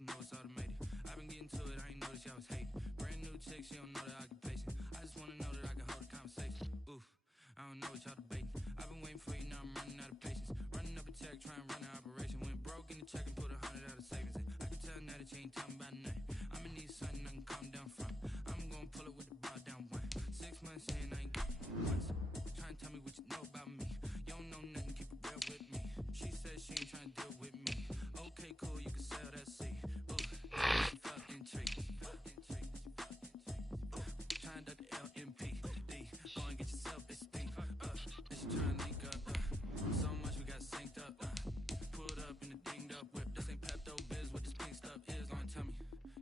should know it's automated. I've been getting to it, I ain't noticed y'all was hating. Brand new chick, she don't know the occupation. I just wanna know that I can hold a conversation. Oof, I don't know what y'all debating. I've been waiting for you, now I'm running out of patience. Running up a check, trying to run an operation. Went broke in the check and put 100 out of savings in. I can tell now that you ain't talking about nothing. I'm gonna need something I can calm down from. I'm gonna pull it with the bar down one. 6 months in, I ain't once. Trying to tell me what you know about me. You don't know nothing, keep it real with me. She said she ain't trying to deal with me. Okay, cool, you can sell that seat. Ooh, she fucking trick. Trying to duck the LMP. D, go and get yourself this thing. This trying to link up. So much we got synced up. Pulled up in the dinged up whip. This ain't Pepto Biz, what this pink stuff is. Gonna tell me.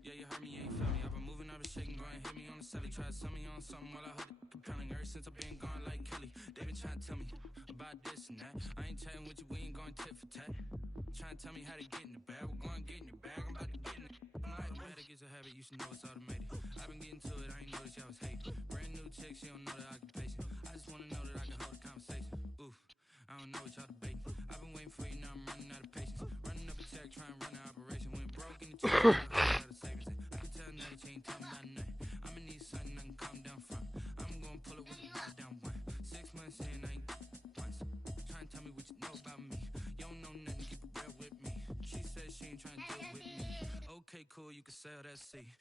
Yeah, you heard me, you ain't felt me. I've been moving, I've been shaking, go and hit me on the celly. Try to sell me on something while I hold it compelling. Ever since I've been gone like Kelly, they been trying to tell me about this and that. I ain't chatting with you, we ain't going tit for tat. Trying to tell me how to get in the bag. We're going to get in the bag, I'm about to get in it. I'm like, better get a habit, you should know it's automated. I've been getting to it, I ain't noticed y'all was hating. Brand new chick, she don't know the occupation. I just wanna know that I can hold a conversation. Oof, I don't know what y'all debating. I've been waiting for you, now I'm running out of patience. Running up a check, trying to run an operation. Went broke in the check, put 100 out of savings in. I can tell now that you ain't talking about nothing. I'm gonna need something I can calm down from. I'm gonna pull it with the bar down one. 6 months in, I ain't once. Trying to tell me what you know about me. You don't know nothing, keep it real with me. She said she ain't trying to deal with me. Okay, cool, you can sell that seat.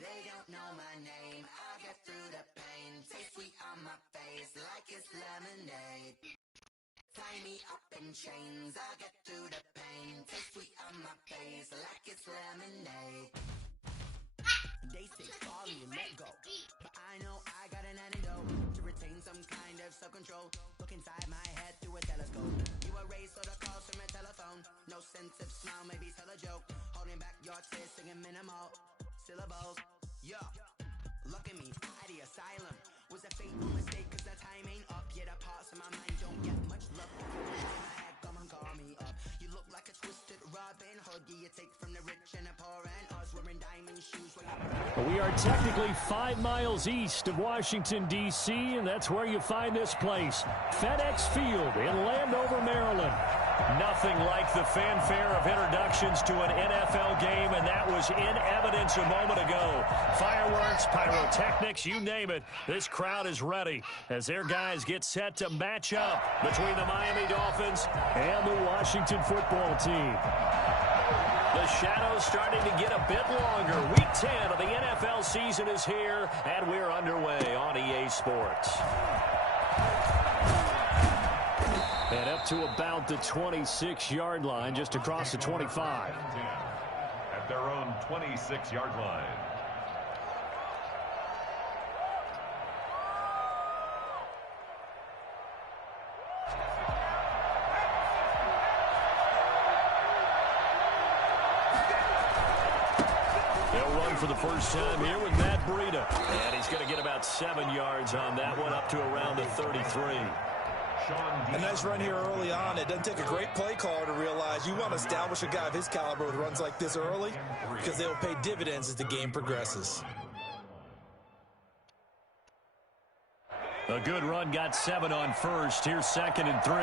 They don't know my name, I'll get through the pain. Taste sweet on my face like it's lemonade. Tie me up in chains, I'll get through the pain. Taste sweet on my face like it's lemonade. They say sorry and let go, but I know I got an antidote to retain some kind of self-control. Look inside my head through a telescope. You erase all the calls from a telephone. No sense of smile, maybe tell a joke. Holding back your tears, singing minimal syllables. Yeah, look at me, at the asylum. Was a fateful mistake cause the time ain't up. Yet a parts of my mind don't get much love. My head, come and call me up. You look like a twisted Robin Hood. Yeah, you take from the rich and the poor and us. Wearing diamond shoes. We are technically 5 miles east of Washington, D.C., and that's where you find this place, FedEx Field in Landover, Maryland. Nothing like the fanfare of introductions to an NFL game, and that was in evidence a moment ago. Fireworks, pyrotechnics, you name it. This crowd is ready as their guys get set to match up between the Miami Dolphins and the Washington football team. The shadow's starting to get a bit longer. Week 10 of the NFL season is here, and we're underway on EA Sports. And up to about the 26-yard line, just across the 25. At their own 26-yard line. They'll run for the first time here with Matt Breida. And he's going to get about 7 yards on that one, up to around the 33. A nice run here early on. It doesn't take a great play caller to realize you want to establish a guy of his caliber with runs like this early because they will pay dividends as the game progresses. A good run, got 7 on first. Here's 2nd and 3.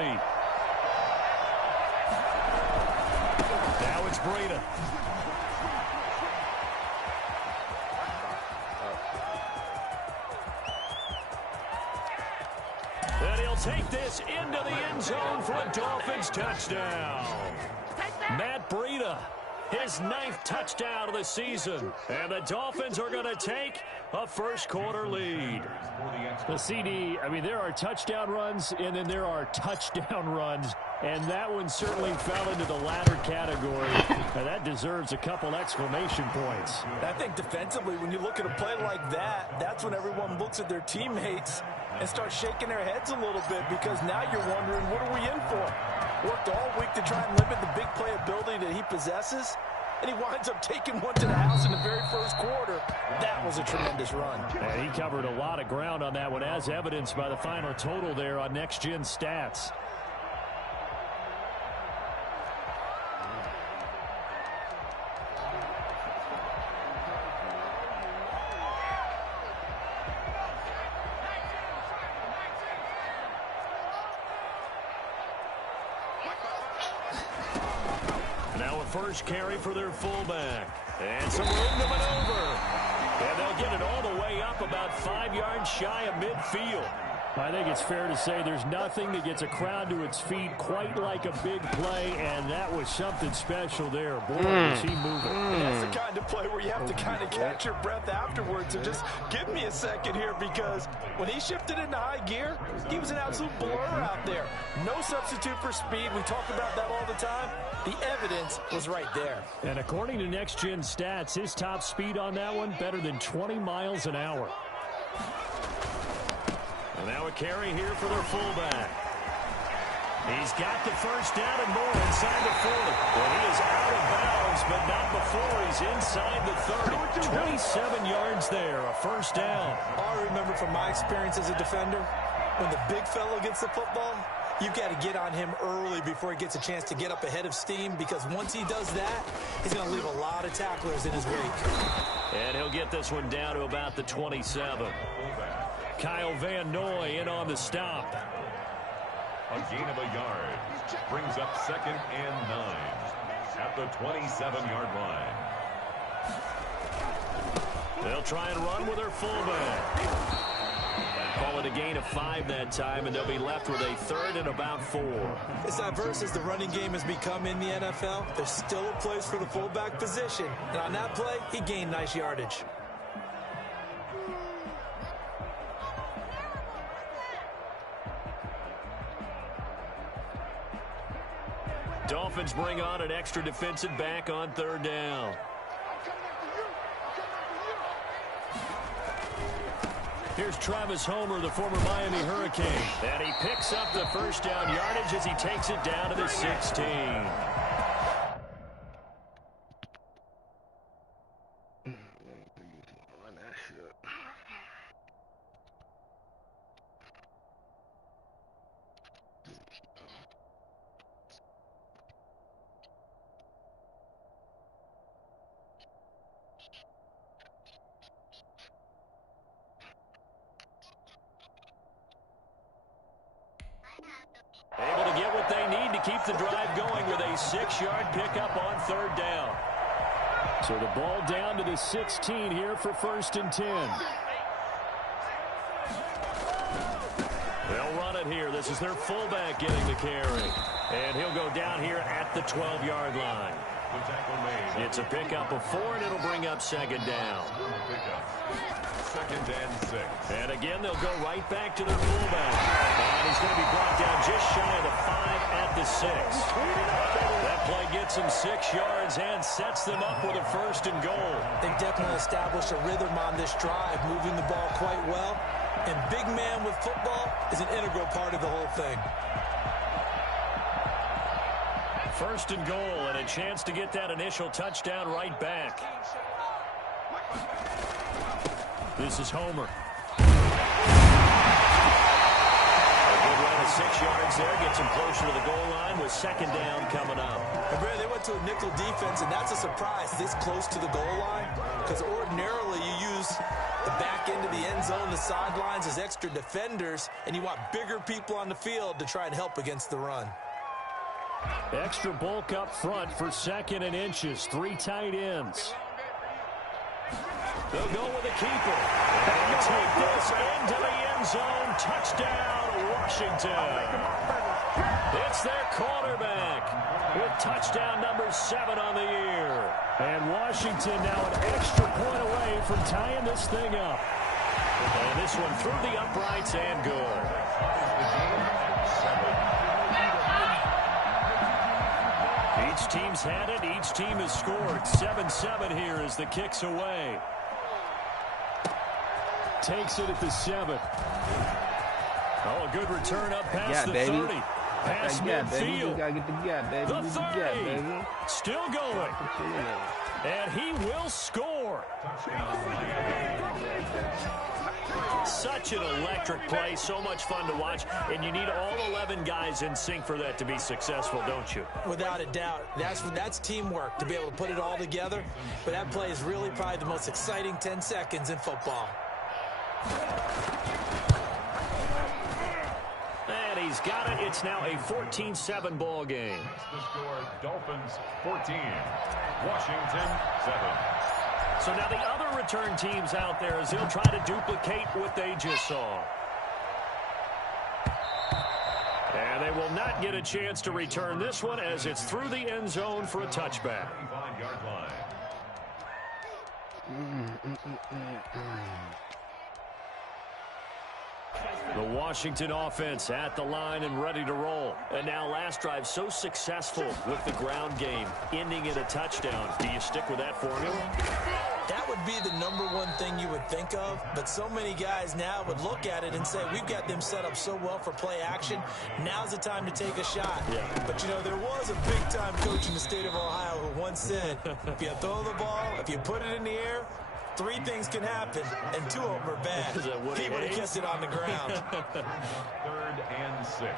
Now it's Breida. And he'll take this into the end zone for a Dolphins touchdown. Matt Breida, his 9th touchdown of the season. And the Dolphins are going to take a first-quarter lead. The CD, I mean, there are touchdown runs, and then there are touchdown runs. And that one certainly fell into the latter category. And that deserves a couple exclamation points. I think defensively, when you look at a play like that, that's when everyone looks at their teammates and starts shaking their heads a little bit because now you're wondering, what are we in for? Worked all week to try and limit the big play ability that he possesses, and he winds up taking one to the house in the very first quarter. That was a tremendous run. And he covered a lot of ground on that one, as evidenced by the final total there on Next Gen Stats. Now a first carry for their fullback. And some room to maneuver. And they'll get it all the way up about 5 yards shy of midfield. I think it's fair to say there's nothing that gets a crowd to its feet quite like a big play, and that was something special there. Boy, is he moving. And that's the kind of play where you have to kind of catch your breath afterwards. So just give me a second here, because when he shifted into high gear, he was an absolute blur out there. No substitute for speed. We talk about that all the time. The evidence was right there. And according to Next Gen stats, his top speed on that one, better than 20 miles an hour. And now a carry here for their fullback. He's got the first down and more inside the 40. Well, he is out of bounds, but not before he's inside the 30. 27 yards there, a first down. All I remember from my experience as a defender, when the big fellow gets the football, you've got to get on him early before he gets a chance to get up ahead of steam, because once he does that, he's going to leave a lot of tacklers in his wake. And he'll get this one down to about the 27. Kyle Van Noy in on the stop. A gain of a yard. Brings up 2nd and 9 at the 27-yard line. They'll try and run with their fullback. Call it a gain of 5 that time, and they'll be left with a 3rd and about 4. As diverse as the running game has become in the NFL, there's still a place for the fullback position. And on that play, he gained nice yardage. Dolphins bring on an extra defensive back on 3rd down. Here's Travis Homer, the former Miami Hurricane. And he picks up the first down yardage as he takes it down to the 16. Able to get what they need to keep the drive going with a 6-yard pickup on 3rd down. So the ball down to the 16 here for 1st and 10. They'll run it here. This is their fullback getting the carry. And he'll go down here at the 12-yard line. It's a pickup of 4, and it'll bring up 2nd down. 2nd and 6. And again, they'll go right back to their fullback. And he's going to be brought down just shy of the 5 at the 6. That play gets him 6 yards and sets them up with a 1st and goal. They've definitely established a rhythm on this drive, moving the ball quite well. And big man with football is an integral part of the whole thing. 1st and goal, and a chance to get that initial touchdown right back. This is Homer. A good run of 6 yards there. Gets him closer to the goal line with 2nd down coming up. And Brad, they went to a nickel defense, and that's a surprise this close to the goal line, because ordinarily you use the back end of the end zone, the sidelines as extra defenders, and you want bigger people on the field to try and help against the run. Extra bulk up front for 2nd and inches. 3 tight ends. They'll go with a keeper. And take this into the end zone. Touchdown, Washington. It's their quarterback with touchdown number 7 on the year. And Washington now an extra point away from tying this thing up. And this one through the uprights and good. Each team's had it. Each team has scored. 7-7 here as the kick's away. Takes it at the 7. Oh, a good return up past the 30. Past midfield. The 30. Still going. And he will score. Such an electric play. So much fun to watch. And you need all 11 guys in sync for that to be successful, don't you? Without a doubt. That's teamwork to be able to put it all together. But that play is really probably the most exciting 10 seconds in football. And he's He's got it. It's now a 14-7 ball game. The score, Dolphins 14, Washington 7. So now the other return teams out there as they'll try to duplicate what they just saw. And they will not get a chance to return this one as it's through the end zone for a touchback. 25-yard line. The Washington offense at the line and ready to roll. And now last drive so successful with the ground game, ending in a touchdown. Do you stick with that formula? That would be the number one thing you would think of, but so many guys now would look at it and say, we've got them set up so well for play action, now's the time to take a shot. Yeah. But, you know, there was a big-time coach in the state of Ohio who once said, if you throw the ball, if you put it in the air, 3 things can happen, and 2 of them are bad. He would have kissed it on the ground. 3rd and 6.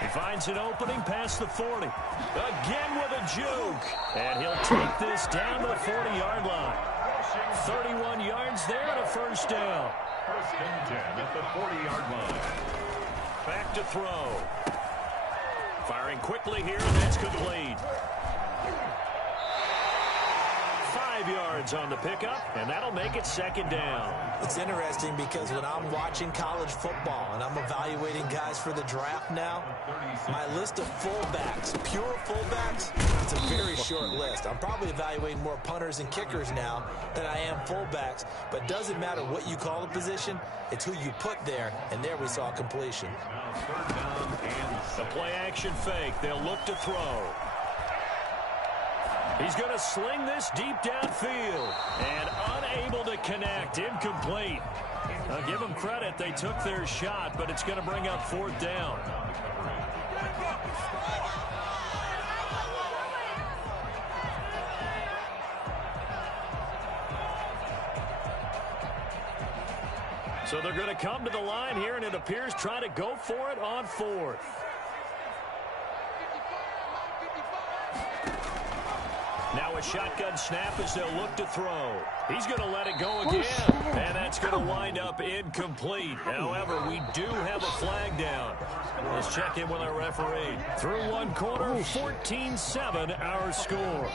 He finds an opening past the 40. Again with a juke. And he'll take this down to the 40-yard line. 31 yards there and a first down. 1st and 10 at the 40-yard line. Back to throw. Firing quickly here, and that's complete. 5 yards on the pickup, and that'll make it 2nd down. It's interesting because when I'm watching college football and I'm evaluating guys for the draft now, my list of fullbacks, pure fullbacks, it's a very short list. I'm probably evaluating more punters and kickers now than I am fullbacks, but it doesn't matter what you call a position, it's who you put there, and there we saw completion. Now 3rd down and 6. The play-action fake. They'll look to throw. He's going to sling this deep downfield. And unable to connect. Incomplete. I'll give them credit. They took their shot, but it's going to bring up 4th down. So they're going to come to the line here, and it appears try to go for it on 4th. Now a shotgun snap as they'll look to throw. He's going to let it go again, and that's going to wind up incomplete. However, we do have a flag down. Let's check in with our referee. Through one quarter, 14-7 our score.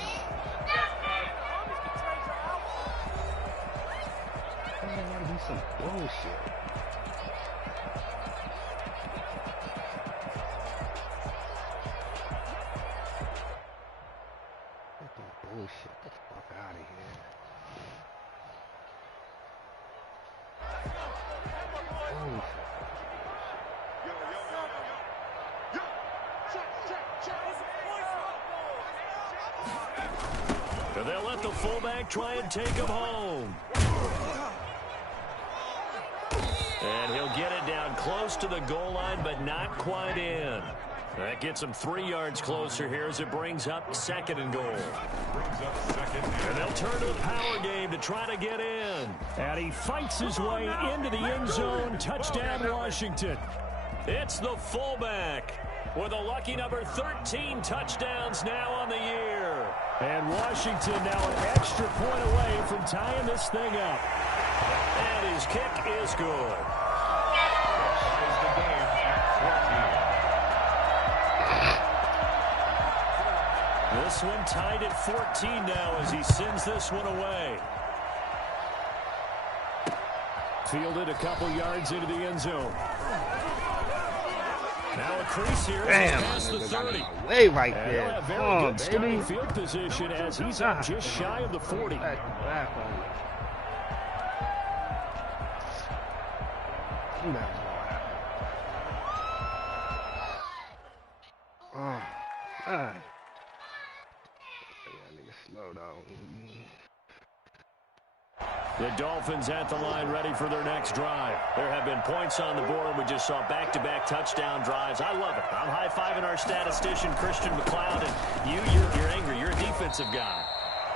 Some bullshit. Bullshit. Get the fuck out of here. So they'll let the fullback try and take him home. And he'll get it down close to the goal line, but not quite in. That gets him 3 yards closer here as it brings up 2nd and goal. And they'll turn to the power game to try to get in. And he fights his way into the end zone. Touchdown, Washington. It's the fullback with a lucky number 13 touchdowns now on the year. And Washington now an extra point away from tying this thing up. And his kick is good. This one tied at 14 now as he sends this one away. Fielded a couple yards into the end zone. Now a crease here past the 30. Way right there. He'll have very good starting field position as he's up just shy of the 40. Back on you. Oh, God. Slow down. The Dolphins at the line ready for their next drive. There have been points on the board. We just saw back-to-back touchdown drives. I love it. I'm high-fiving our statistician, Christian McLeod, and you're angry. You're a defensive guy.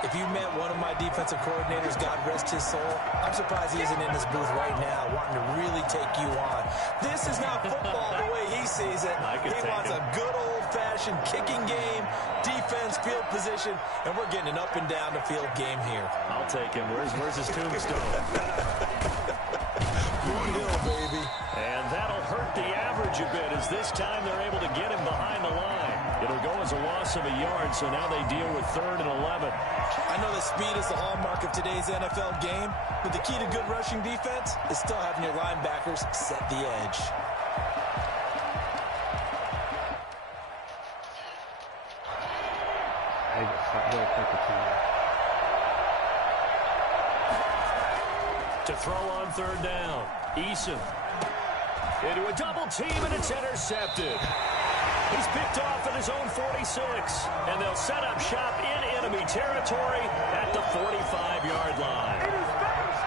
If you met one of my defensive coordinators, God rest his soul, I'm surprised he isn't in this booth right now wanting to really take you on. This is not football the way he sees it. He wants a good old old-fashioned kicking game, defense, field position, and we're getting an up and down the field game here. I'll take him. Where's his tombstone? Hill, baby. And that'll hurt the average a bit as this time they're able to get him behind the line. It'll go as a loss of a yard, so now they deal with 3rd and 11. I know that speed is the hallmark of today's NFL game, but the key to good rushing defense is still having your linebackers set the edge. To throw on 3rd down, Eason into a double team, and it's intercepted. He's picked off at his own 46, and they'll set up shop in enemy territory at the 45-yard line.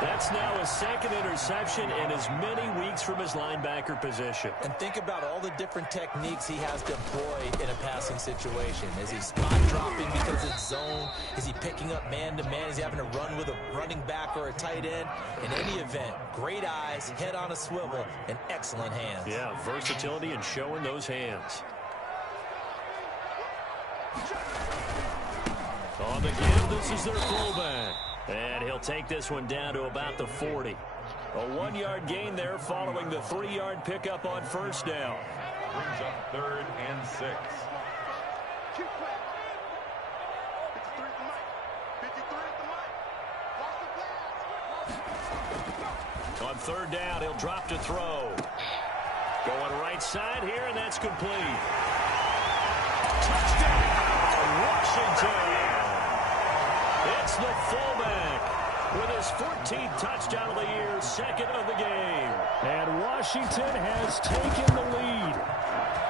That's now his 2nd interception in as many weeks from his linebacker position. And think about all the different techniques he has to employ in a passing situation. Is he spot dropping because it's zone? Is he picking up man-to-man? Is he having to run with a running back or a tight end? In any event, great eyes, head on a swivel, and excellent hands. Yeah, versatility and showing those hands. On the give, this is their fullback. And he'll take this one down to about the 40. A 1-yard gain there following the 3-yard pickup on 1st down. Brings up 3rd and 6. On 3rd down, he'll drop to throw. Going right side here, and that's complete. Touchdown, Washington! It's the fullback with his 14th touchdown of the year, 2nd of the game. And Washington has taken the lead.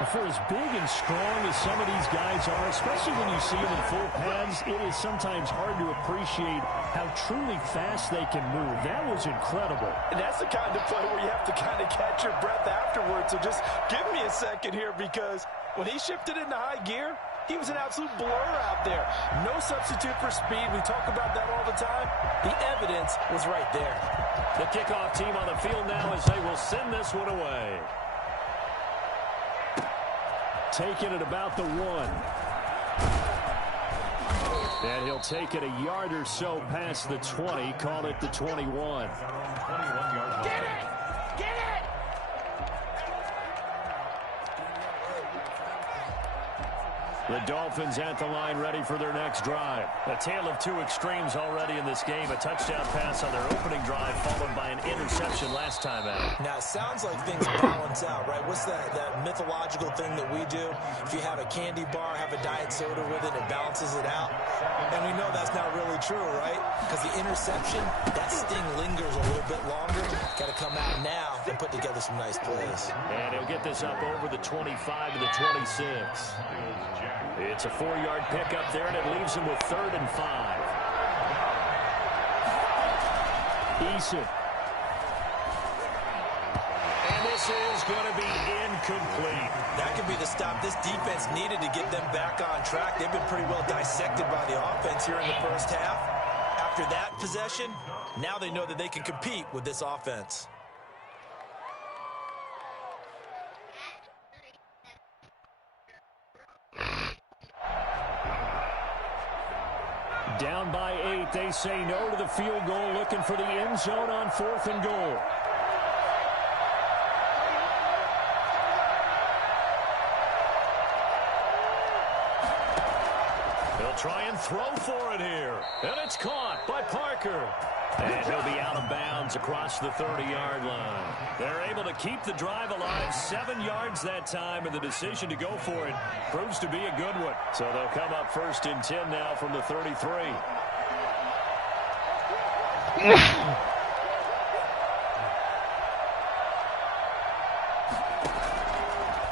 For as big and strong as some of these guys are, especially when you see them in full pads, it is sometimes hard to appreciate how truly fast they can move. That was incredible. And that's the kind of play where you have to kind of catch your breath afterwards. So just give me a second here, because when he shifted into high gear, he was an absolute blur out there. No substitute for speed. We talk about that all the time. The evidence was right there. The kickoff team on the field now as they will send this one away. Taking it about the 1. And he'll take it a yard or so past the 20. Call it the 21. 21 yards. Get it! Get it! The Dolphins at the line ready for their next drive. A tale of two extremes already in this game. A touchdown pass on their opening drive followed by an interception last time out. Now, it sounds like things balance out, right? What's that mythological thing that we do? If you have a candy bar, have a diet soda with it, it balances it out. And we know that's not really true, right? Because the interception, that sting lingers a little bit longer. Got to come out now and put together some nice plays. And he'll get this up over the 25 to the 26. It's a 4-yard pickup there, and it leaves him with 3rd and 5. Eason. And this is going to be incomplete. That could be the stop this defense needed to get them back on track. They've been pretty well dissected by the offense here in the first half. After that possession, now they know that they can compete with this offense. Down by 8, they say no to the field goal, looking for the end zone on 4th and goal. He'll try and throw for it here. And it's caught by Parker. And he'll be out of bounds across the 30-yard line. They're able to keep the drive alive, 7 yards that time, and the decision to go for it proves to be a good one. So they'll come up 1st and 10 now from the 33.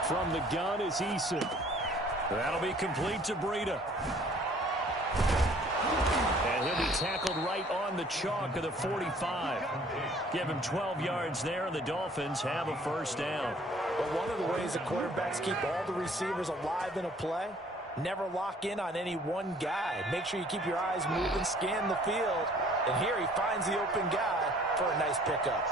From the gun is Eason. That'll be complete to Breida. And he'll be tackled right on the chalk of the 45. Give him 12 yards there, and the Dolphins have a 1st down. But one of the ways the quarterbacks keep all the receivers alive in a play, never lock in on any one guy. Make sure you keep your eyes moving, scan the field. And here he finds the open guy for a nice pickup.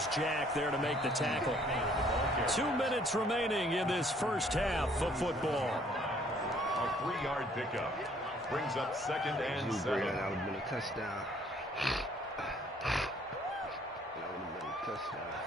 Miles Jack there to make the tackle. 2 minutes remaining in this first half of football. A 3-yard pickup brings up second and 7. That would have been a touchdown.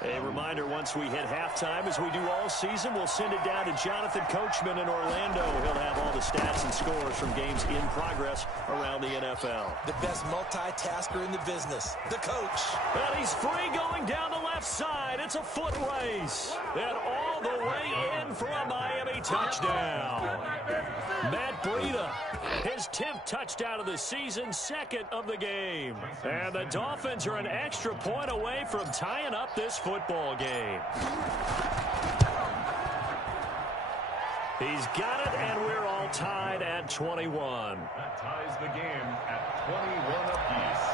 A reminder, once we hit halftime, as we do all season, we'll send it down to Jonathan Coachman in Orlando. He'll have all the stats and scores from games in progress around the NFL. The best multitasker in the business, the coach. And he's free going down the left side. It's a foot race. And all the way in for a Miami touchdown. Matt Breida, his 10th touchdown of the season, 2nd of the game. And the Dolphins are an extra point away from tying up this football game. He's got it, and we're all tied at 21. That ties the game at 21 apiece.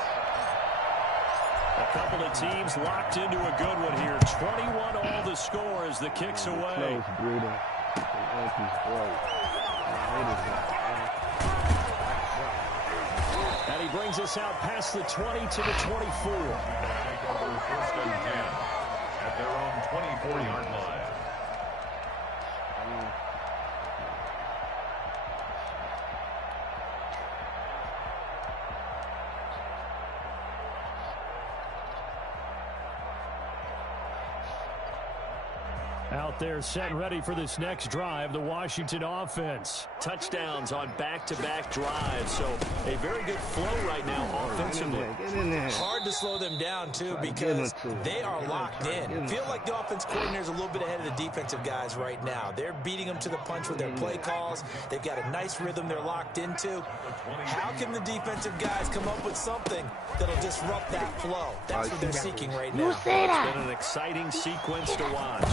A couple of teams locked into a good one here. 21 all the score as the kick's away. And he brings us out past the 20 to the 24. First and 10 at their own 24-yard line. Out there set and ready for this next drive, the Washington offense. Touchdowns on back-to-back drives, so a very good flow right now offensively. Hard to slow them down, too, because they are locked in. Feel like the offense coordinator is a little bit ahead of the defensive guys right now. They're beating them to the punch with their play calls. They've got a nice rhythm they're locked into. How can the defensive guys come up with something that'll disrupt that flow? That's what they're seeking right now. It's been an exciting sequence to watch.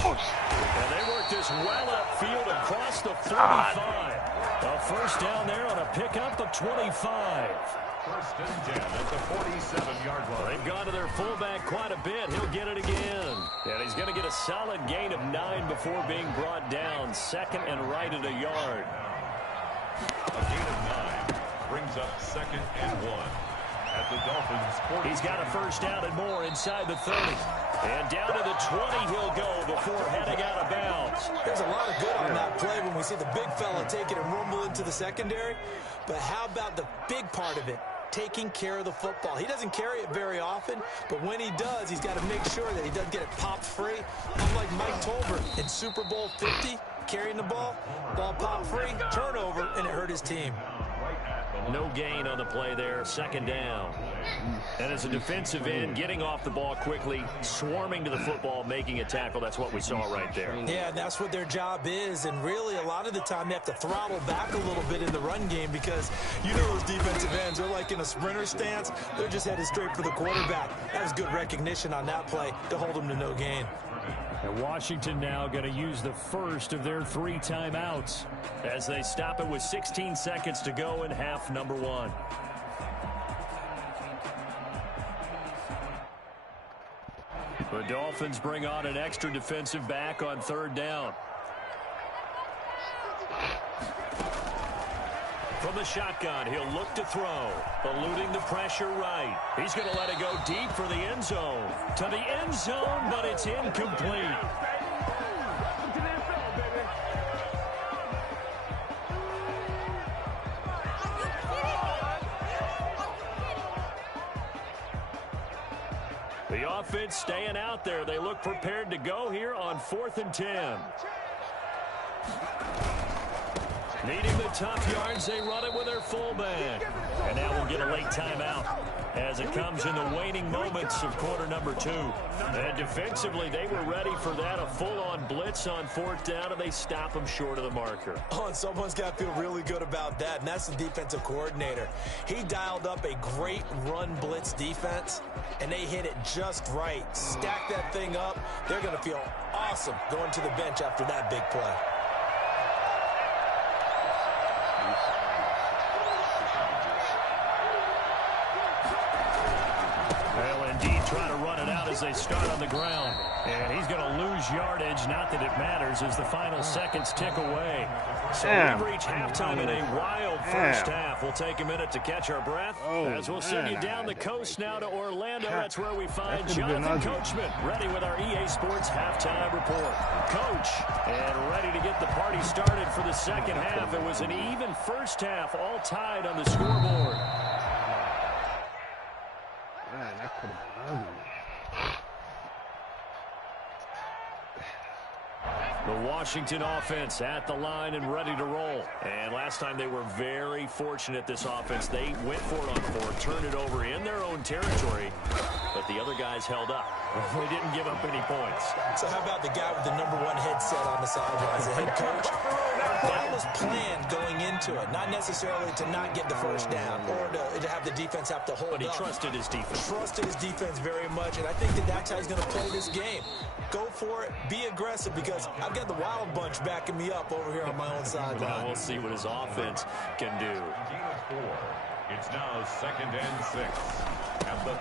And they work this well upfield across the 45. A first down there on a pickup of 25. First and 10 at the 47-yard line. They've gone to their fullback quite a bit. He'll get it again. And he's going to get a solid gain of 9 before being brought down. Second and right at a yard. A gain of 9 brings up second and 1. At the Dolphins' 40. He's got a first down and more inside the 30. And down to the 20 he'll go before heading out of bounds. There's a lot of good on that play when we see the big fella take it and rumble into the secondary. But how about the big part of it? Taking care of the football. He doesn't carry it very often, but when he does, he's got to make sure that he doesn't get it popped free. Unlike Mike Tolbert in Super Bowl 50, carrying the ball popped free, turnover, and it hurt his team. No gain on the play there, second down. And as a defensive end, getting off the ball quickly, swarming to the football, making a tackle, that's what we saw right there. Yeah, that's what their job is, and really a lot of the time they have to throttle back a little bit in the run game because you know those defensive ends, they're like in a sprinter stance, they're just headed straight for the quarterback. That was good recognition on that play to hold them to no gain. And Washington now going to use the first of their 3 timeouts as they stop it with 16 seconds to go in half number 1. The Dolphins bring on an extra defensive back on third down. From the shotgun, he'll look to throw, eluding the pressure right. He's going to let it go deep for the end zone. To the end zone, but it's incomplete. The offense staying out there. They look prepared to go here on 4th and 10. Needing the tough yards, they run it with their fullback. And now we'll get a late timeout as it comes in the waning moments of quarter number 2. And defensively, they were ready for that, a full-on blitz on 4th down, and they stop them short of the marker. Oh, and someone's got to feel really good about that, and that's the defensive coordinator. He dialed up a great run blitz defense, and they hit it just right. Stack that thing up. They're going to feel awesome going to the bench after that big play. as they start on the ground. And he's going to lose yardage. Not that it matters as the final seconds tick away. So we've reached halftime in a wild first half. We'll take a minute to catch our breath as we'll send you down the coast now to Orlando. That's where we find Jonathan Coachman, ready with our EA Sports halftime report. Coach, and ready to get the party started for the second half. It was an even first half, all tied on the scoreboard. Man, that could have been ugly. The Washington offense at the line and ready to roll. And last time they were very fortunate, this offense. They went for it on fourth, turned it over in their own territory, but the other guys held up. They didn't give up any points. So how about the guy with the #1 headset on the sidelines, the head coach? That was planned going into it, not necessarily to not get the first down or to have the defense have to hold up. But he trusted his defense. Trusted his defense very much, and I think that's how he's going to play this game. Go for it, be aggressive, because I've got the wild bunch backing me up over here on my own sideline. Well, we'll see what his offense can do. It's now 2nd and 6.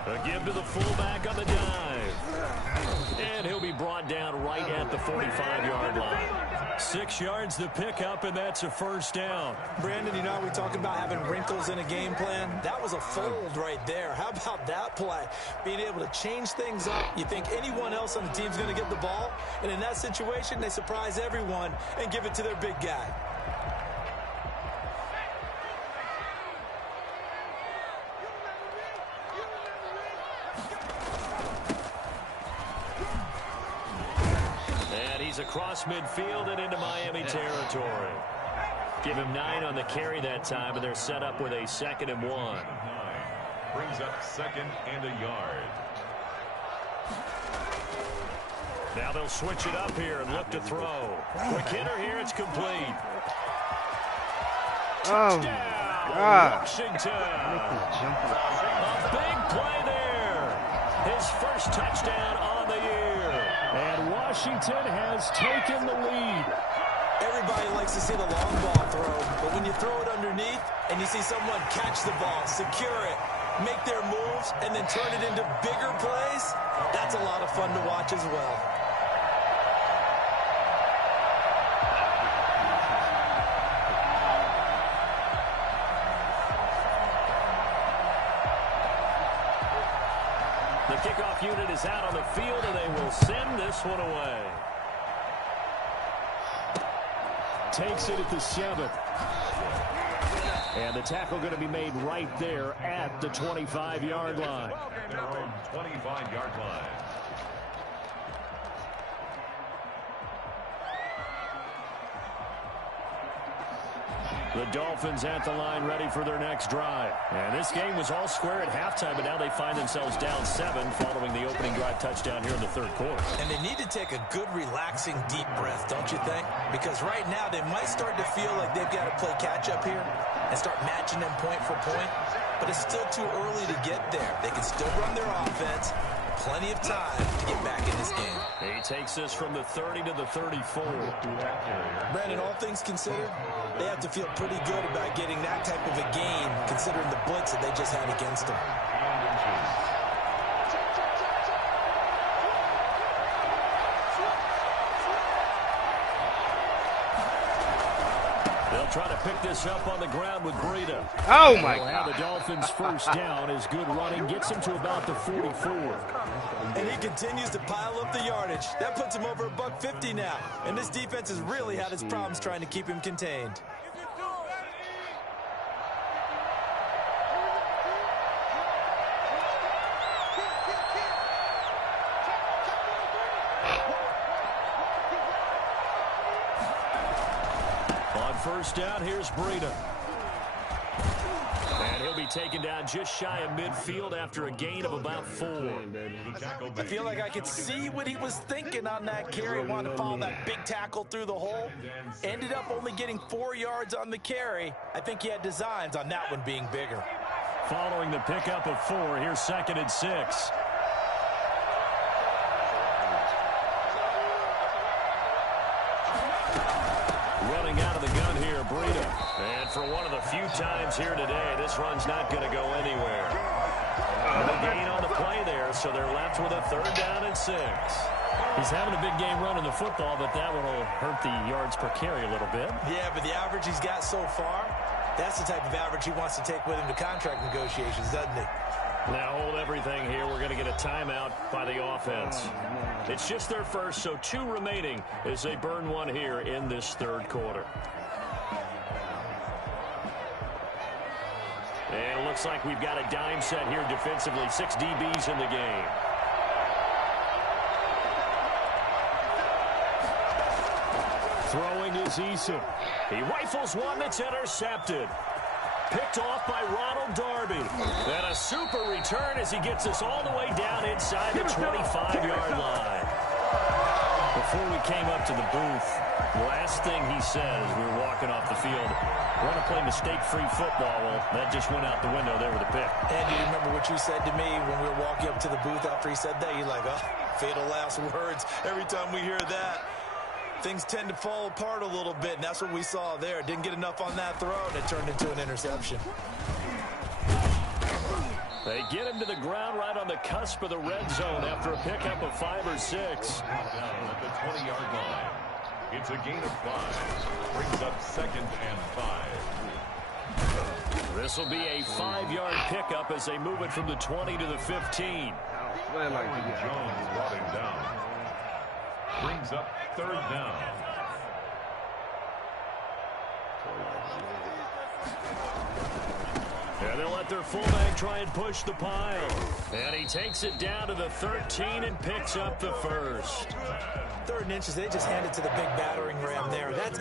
A give to the fullback on the dive. And he'll be brought down right at the 45-yard line. 6 yards to pick up, and that's a first down. Brandon, you know, we talking about having wrinkles in a game plan. That was a fold right there. How about that play? Being able to change things up. You think anyone else on the team's going to get the ball? And in that situation, they surprise everyone and give it to their big guy. Across midfield and into Miami territory. Give him 9 on the carry that time, and they're set up with a 2nd and 1. Brings up 2nd and a yard. Now they'll switch it up here and look to throw. Quick hitter here, it's complete. Touchdown, Washington. A big play there. His first touchdown on the year. And Washington has taken the lead. Everybody likes to see the long ball throw, but when you throw it underneath and you see someone catch the ball, secure it, make their moves, and then turn it into bigger plays, that's a lot of fun to watch as well. The kickoff unit is out on the field, and they will send this one away. Takes it at the 7. And the tackle going to be made right there at the 25-yard line. Their own 25-yard line. The Dolphins at the line ready for their next drive. And this game was all square at halftime, but now they find themselves down 7 following the opening drive touchdown here in the 3rd quarter. And they need to take a good, relaxing, deep breath, don't you think? Because right now they might start to feel like they've got to play catch-up here and start matching them point for point. But it's still too early to get there. They can still run their offense. Plenty of time to get back in this game. He takes this from the 30 to the 34. Brandon, all things considered, they have to feel pretty good about getting that type of a gain, considering the blitz that they just had against them. They'll try to pick this up on the ground with Breida. Oh, my God. The Dolphins' first down is good running. Gets him to about the 44. And he continues to pile up the yardage. That puts him over $150 now. And this defense has really had its problems trying to keep him contained. First down, here's Breida. And he'll be taken down just shy of midfield after a gain of about 4. I feel like I could see what he was thinking on that carry. Wanted to follow that big tackle through the hole. Ended up only getting 4 yards on the carry. I think he had designs on that one being bigger. Following the pickup of 4, here's 2nd and 6. Running out of the gun here, Breida. And for one of the few times here today, this run's not going to go anywhere. No gain on the play there, so they're left with a 3rd down and 6. He's having a big game running the football, but that one will hurt the yards per carry a little bit. Yeah, but the average he's got so far, that's the type of average he wants to take with him to contract negotiations, doesn't he? Now hold everything here. We're going to get a timeout by the offense. It's just their first, so 2 remaining as they burn one here in this 3rd quarter. And it looks like we've got a dime set here defensively. 6 DBs in the game. Throwing is Eason. He rifles one that's intercepted. Picked off by Ronald Darby. And a super return as he gets us all the way down inside the 25-yard line. Before we came up to the booth, the last thing he said as we were walking off the field, want to play mistake-free football. Well, that just went out the window there with a pick. And do you remember what you said to me when we were walking up to the booth after he said that? You're like, oh, fatal last words. Every time we hear that, things tend to fall apart a little bit, and that's what we saw there. Didn't get enough on that throw, and it turned into an interception. They get him to the ground right on the cusp of the red zone after a pickup of 5 or 6. At the 20-yard line. It's a gain of 5. Brings up 2nd and 5. This will be a 5-yard pickup as they move it from the 20 to the 15. Jones brought him down. Brings up 3rd down. And they'll let their fullback try and push the pile. And he takes it down to the 13 and picks up the 1st. 3rd and inches, they just hand it to the big battering ram there. That's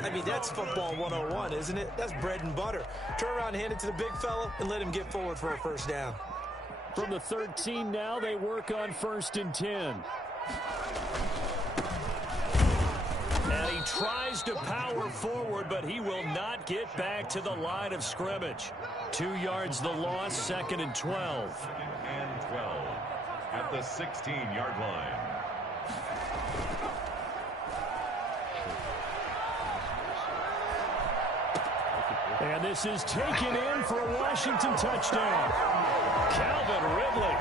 football 101, isn't it? That's bread and butter. Turn around, hand it to the big fella, and let him get forward for a 1st down. From the 13 now, they work on 1st and 10. And he tries to power forward, but he will not get back to the line of scrimmage. 2 yards the loss, 2nd and 12. 2nd and 12 at the 16-yard line. And this is taken in for a Washington touchdown. Calvin Ridley,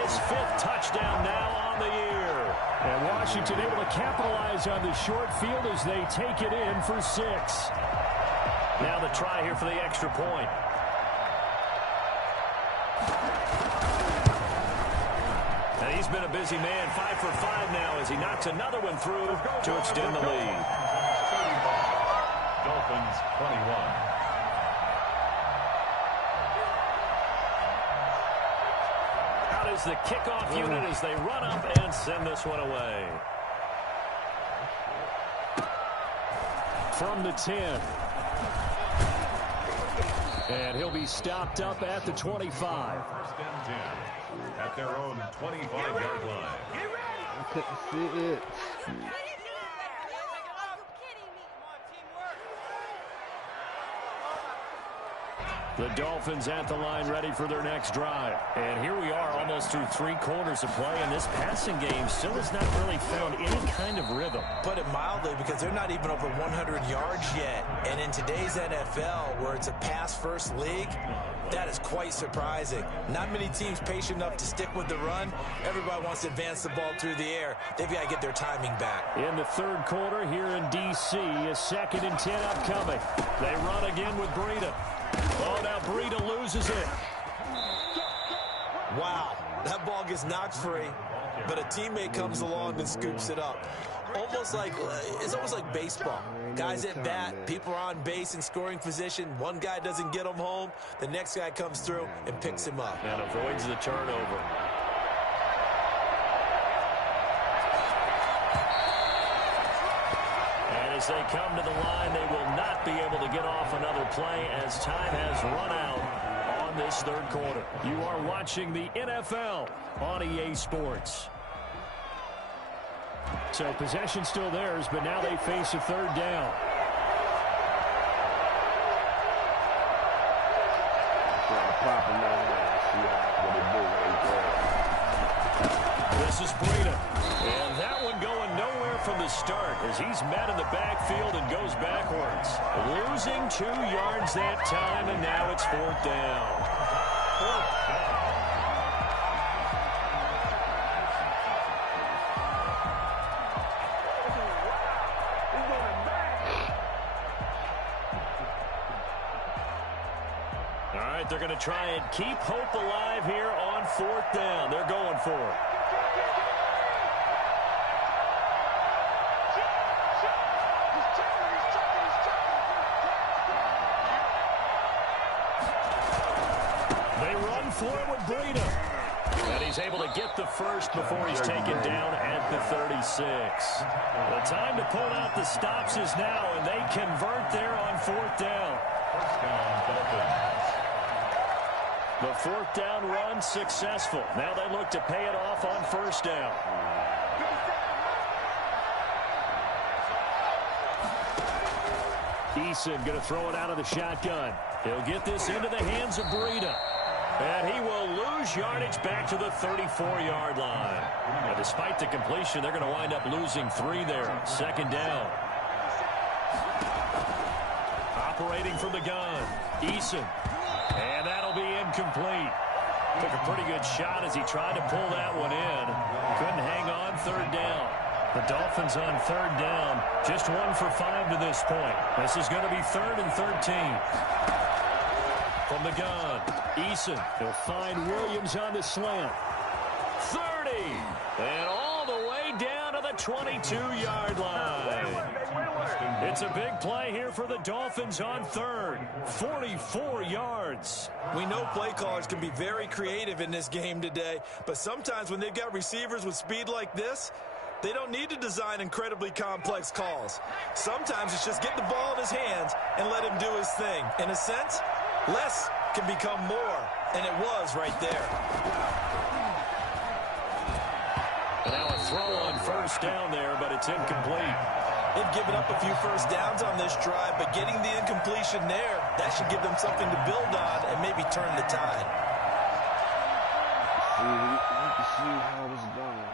his 5th touchdown now on the year. And Washington able to capitalize on the short field as they take it in for 6. Now the try here for the extra point. And he's been a busy man, 5 for 5 now as he knocks another one through to extend the lead. Dolphins 21. Is the kickoff unit as they run up and send this one away. From the 10. And he'll be stopped up at the 25. 1st and 10 at their own 25-yard line. I couldn't see it. The Dolphins at the line ready for their next drive. And here we are almost through 3 quarters of play, and this passing game still has not really found any kind of rhythm. Put it mildly, because they're not even over 100 yards yet. And in today's NFL, where it's a pass-first league, that is quite surprising. Not many teams patient enough to stick with the run. Everybody wants to advance the ball through the air. They've got to get their timing back. In the 3rd quarter here in D.C., a 2nd and 10 upcoming. They run again with Breida. Oh, now Breida loses it. Wow, that ball gets knocked free, but a teammate comes along and scoops it up. It's almost like baseball. Guys at bat, people are on base in scoring position. One guy doesn't get him home. The next guy comes through and picks him up. And avoids the turnover. As they come to the line, they will not be able to get off another play as time has run out on this 3rd quarter. You are watching the NFL on EA Sports. So possession still theirs, but now they face a 3rd down. This is Breida. And that one going nowhere from the start as he's met in the backfield and goes backwards. Losing 2 yards that time, and now it's 4th down. right, they're going to try and keep hope alive here on 4th down. They're going for it. They run for it with Breida. And he's able to get the first before he's taken down at the 36. The time to pull out the stops is now, and they convert there on 4th down. The 4th down run successful. Now they look to pay it off on 1st down. Eason going to throw it out of the shotgun. He'll get this into the hands of Breida. And he will lose yardage back to the 34-yard line. Now, despite the completion, they're going to wind up losing 3 there. 2nd down. Operating from the gun. Eason. And that'll be incomplete. Took a pretty good shot as he tried to pull that one in. Couldn't hang on 3rd down. The Dolphins on 3rd down. Just 1 for 5 to this point. This is going to be 3rd and 13. From the gun, Eason. He'll find Williams on the slant. 30. And all the way down to the 22-yard line. It's a big play here for the Dolphins on 3rd. 44 yards. We know play callers can be very creative in this game today, but sometimes when they've got receivers with speed like this, they don't need to design incredibly complex calls. Sometimes it's just get the ball in his hands and let him do his thing. In a sense, less can become more, and it was right there. Now a throw on 1st down there, but it's incomplete. They've given up a few first downs on this drive, but getting the incompletion there, that should give them something to build on and maybe turn the tide. We can see how this is going.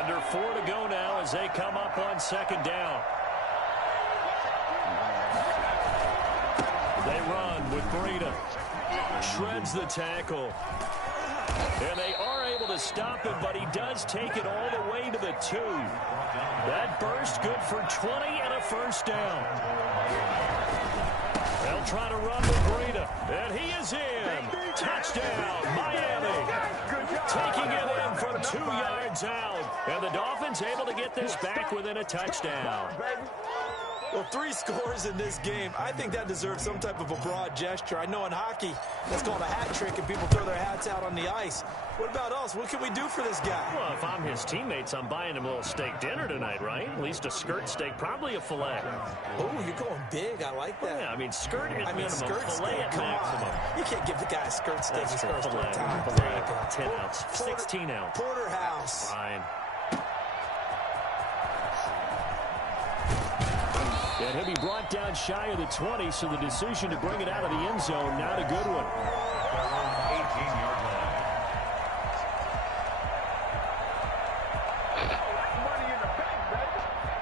Under 4 to go now as they come up on 2nd down. They run with Breida. Shreds the tackle. And they are able to stop him, but he does take it all the way to the 2. That burst good for 20 and a 1st down. They'll try to run with Breida. And he is in. Touchdown, Miami. Taking it in from 2 yards out. And the Dolphins able to get this back within a touchdown. Well, 3 scores in this game. I think that deserves some type of a broad gesture. I know in hockey, that's called a hat trick, and people throw their hats out on the ice. What about us? What can we do for this guy? Well, if I'm his teammates, I'm buying him a little steak dinner tonight, right? At least a skirt steak, probably a filet. Oh, you're going big. I like that. Yeah, I mean, skirt at minimum, skirt filet steak. at Come maximum. on. You can't give the guy a skirt steak. That's His first filet. time. Filet, 10 ounce, 16 ounce. Porterhouse. Fine. And he'll be brought down shy of the 20, so the decision to bring it out of the end zone, not a good one. 18-yard line.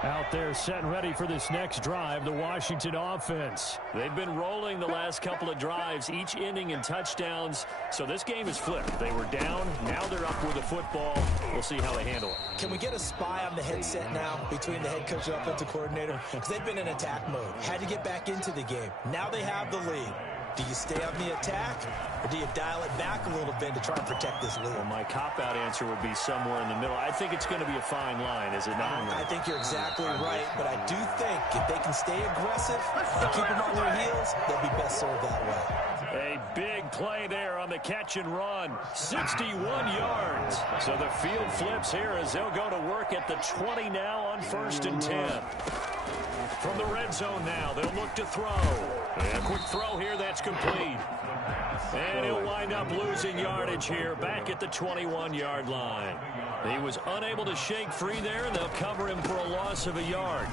Out there set and ready for this next drive, the Washington offense. They've been rolling the last couple of drives, each ending in touchdowns. So this game is flipped. They were down. Now they're up with the football. We'll see how they handle it. Can we get a spy on the headset now between the head coach and offensive coordinator? Because they've been in attack mode. Had to get back into the game. Now they have the lead. Do you stay on the attack, or do you dial it back a little bit to try and protect this lead? Well, my cop-out answer would be somewhere in the middle. I think it's going to be a fine line, is it not? I think you're exactly right, but I do think if they can stay aggressive and keep them on their heels, they'll be best served that way. A big play there on the catch and run. 61 yards. So the field flips here as they'll go to work at the 20 now on 1st and 10. From the red zone now, they'll look to throw. And a quick throw here, that's complete. And he'll wind up losing yardage here back at the 21-yard line. He was unable to shake free there, and they'll cover him for a loss of a yard.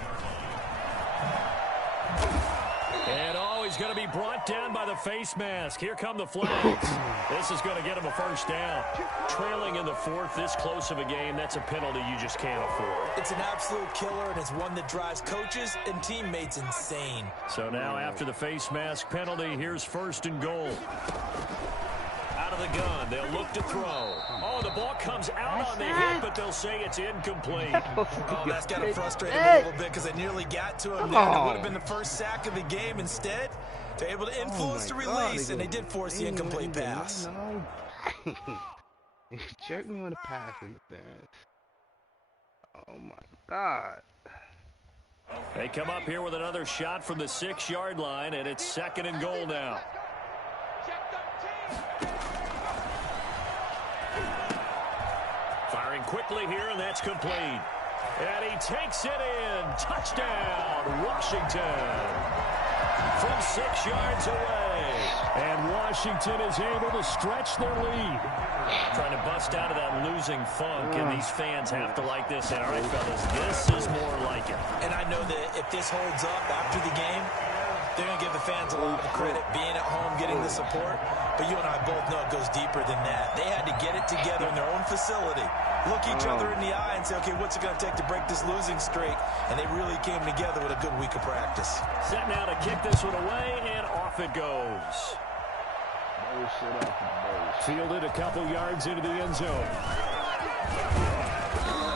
And he's going to be brought down by the face mask. Here come the flags. This is going to get him a 1st down. Trailing in the 4th, this close of a game, that's a penalty you just can't afford. It's an absolute killer, and it's one that drives coaches and teammates insane. So now after the face mask penalty, here's 1st and goal. Out of the gun, they'll look to throw. Oh, the ball comes out on the hit, but they'll say it's incomplete. Oh, that's got to frustrate him a little bit because they nearly got to him there. It would have been the first sack of the game. Instead, They're able to influence the release, and they did force the incomplete pass. No. He checked me on the pass interference. Oh my God. They come up here with another shot from the 6-yard line, and it's 2nd and goal now. Firing quickly here, and that's complete. And he takes it in. Touchdown, Washington. From 6 yards away. And Washington is able to stretch their lead. Trying to bust out of that losing funk, and these fans have to like this. And all right, fellas, this is more like it. And I know that if this holds up after the game, they're going to give the fans a lot of credit being at home, getting the support. But you and I both know it goes deeper than that. They had to get it together in their own facility, look each other in the eye and say, okay, what's it going to take to break this losing streak? And they really came together with a good week of practice. Set now to kick this one away, and off it goes. Fielded a couple yards into the end zone.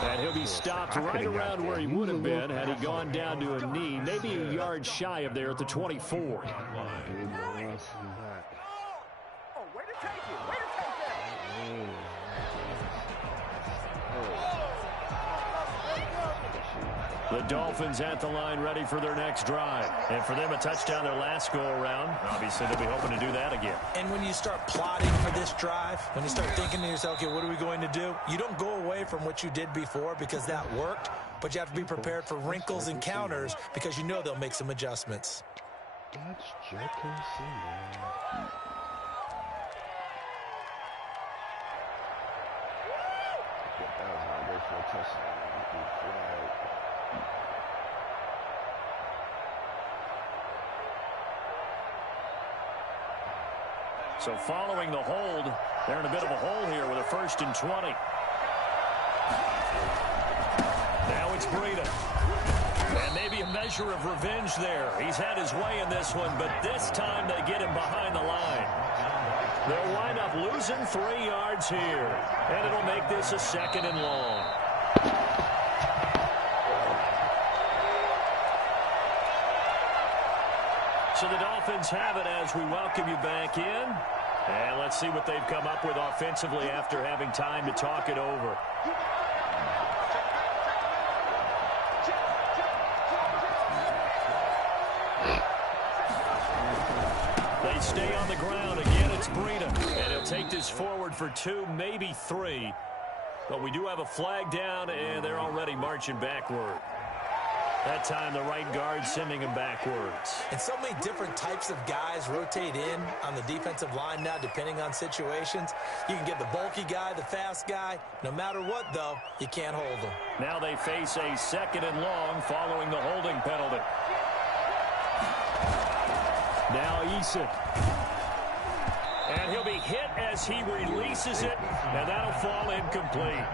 And he'll be stopped right around where he would have been had he gone down to a knee, maybe a yard shy of there at the 24. The Dolphins at the line ready for their next drive. And for them, a touchdown their last go-around. Obviously, they'll be hoping to do that again. And when you start plotting for this drive, when you start thinking to yourself, okay, what are we going to do? You don't go away from what you did before because that worked, but you have to be prepared for wrinkles and counters because you know they'll make some adjustments. That's Jefferson, man. That was hard day for a touchdown. So following the hold, they're in a bit of a hole here with a 1st and 20. Now it's Breida. And maybe a measure of revenge there. He's had his way in this one, but this time they get him behind the line. They'll wind up losing 3 yards here. And it'll make this a 2nd and long. So the Dolphins have it as we welcome you back in. And let's see what they've come up with offensively after having time to talk it over. They stay on the ground. Again, it's Breida. And he'll take this forward for 2, maybe 3. But we do have a flag down, and they're already marching backward. That time, the right guard sending him backwards. And so many different types of guys rotate in on the defensive line now, depending on situations. You can get the bulky guy, the fast guy. No matter what, though, you can't hold them. Now they face a 2nd and long following the holding penalty. Now Eason. And he'll be hit as he releases it, and that'll fall incomplete.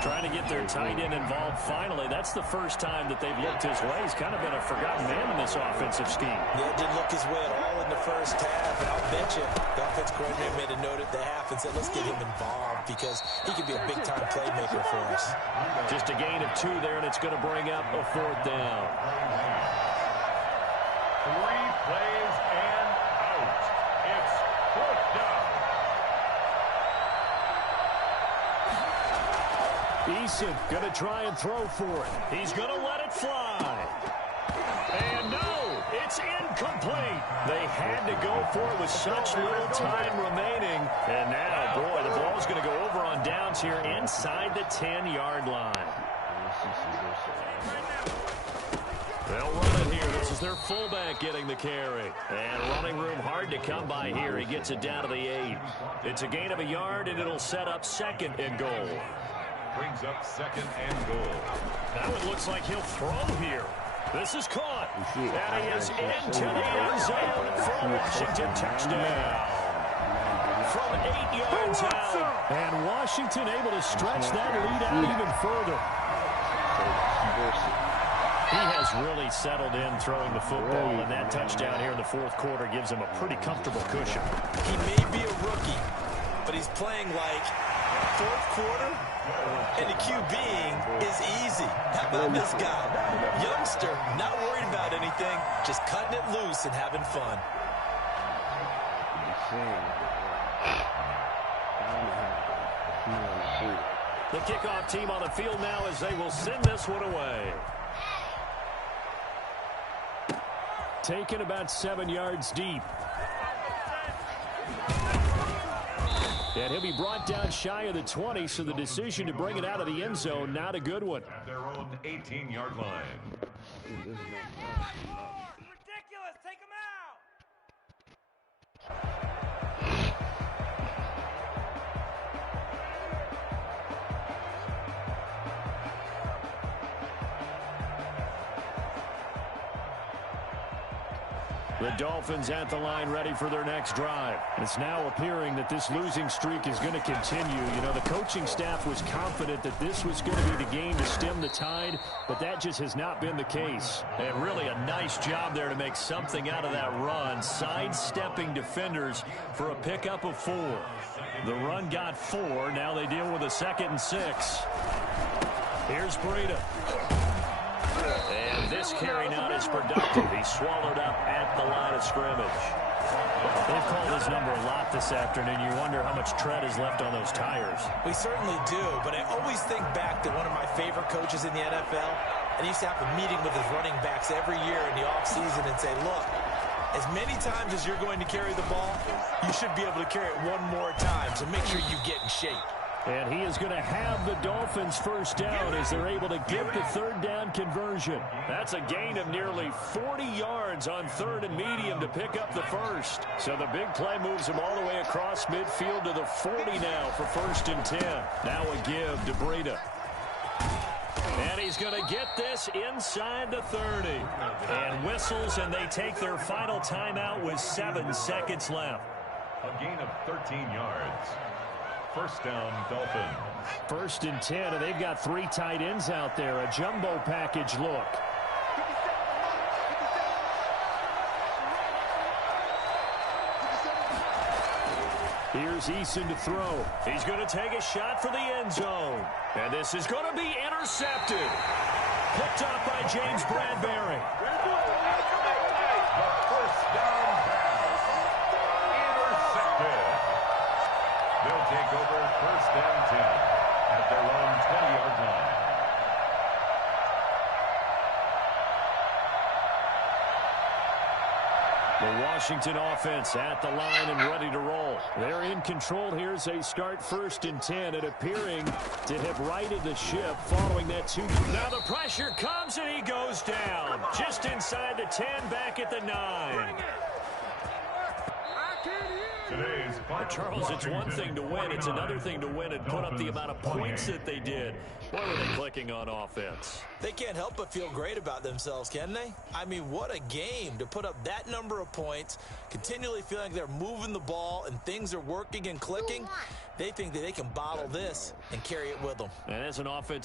Trying to get their tight end involved finally. That's the first time that they've looked his way. He's kind of been a forgotten man in this offensive scheme. Yeah, didn't look his way at all in the first half, and I'll bet you the offense coordinator made a note at the half and said, let's get him involved because he could be a big-time playmaker for us. Just a gain of 2 there, and it's going to bring up a 4th down. 3 plays and out. It's 4th down. Eason going to try and throw for it. He's going to let it fly. And no, it's incomplete. They had to go for it with such little time remaining. And now, boy, the ball's going to go over on downs here inside the 10-yard line. They'll run it here. This is their fullback getting the carry. And running room hard to come by here. He gets it down to the 8. It's a gain of a yard, and it'll set up 2nd and goal. Brings up 2nd and goal. Now it looks like he'll throw here. This is caught. And he is into the end zone for Washington. Touchdown. From 8 yards out. And Washington able to stretch that lead out even further. He has really settled in throwing the football, and that touchdown here in the 4th quarter gives him a pretty comfortable cushion. He may be a rookie, but he's playing like 4th quarter, and the QBing is easy. How about this guy? Youngster, not worried about anything, just cutting it loose and having fun. The kickoff team on the field now as they will send this one away. Taken about 7 yards deep. And he'll be brought down shy of the 20, so the decision to bring it out of the end zone, not a good one. At their own 18-yard line. Ridiculous. Take him out. The Dolphins at the line ready for their next drive. It's now appearing that this losing streak is going to continue. You know, the coaching staff was confident that this was going to be the game to stem the tide, but that just has not been the case. And really a nice job there to make something out of that run, sidestepping defenders for a pickup of 4. The run got 4. Now they deal with a 2nd and 6. Here's Breida. And this carry not as productive. He's swallowed up at the line of scrimmage. They've called his number a lot this afternoon. You wonder how much tread is left on those tires. We certainly do, but I always think back to one of my favorite coaches in the NFL, and he used to have a meeting with his running backs every year in the offseason and say, look, as many times as you're going to carry the ball, you should be able to carry it one more time, so make sure you get in shape. And he is going to have the Dolphins first down as they're able to get the 3rd down conversion. That's a gain of nearly 40 yards on 3rd and medium to pick up the first. So the big play moves him all the way across midfield to the 40 now for 1st and 10. Now a give to Breida. And he's going to get this inside the 30. And whistles, and they take their final timeout with 7 seconds left. A gain of 13 yards. 1st down, Dolphins. 1st and 10, and they've got 3 tight ends out there. A jumbo package look. Here's Eason to throw. He's going to take a shot for the end zone. And this is going to be intercepted. Picked up by James Bradbury. The 1st down pass. Intercepted. They'll take over 1st and 10 at their own 20-yard line. The Washington offense at the line and ready to roll. They're in control here as they start 1st and 10, and appearing to have righted the ship following that 2. Now the pressure comes, and he goes down. Just inside the 10, back at the 9. But Charles, it's one thing to win. It's another thing to win and put up the amount of points that they did. What were they clicking on offense? They can't help but feel great about themselves, can they? I mean, what a game to put up that number of points, continually feeling like they're moving the ball and things are working and clicking. They think that they can bottle this and carry it with them. And as an offensive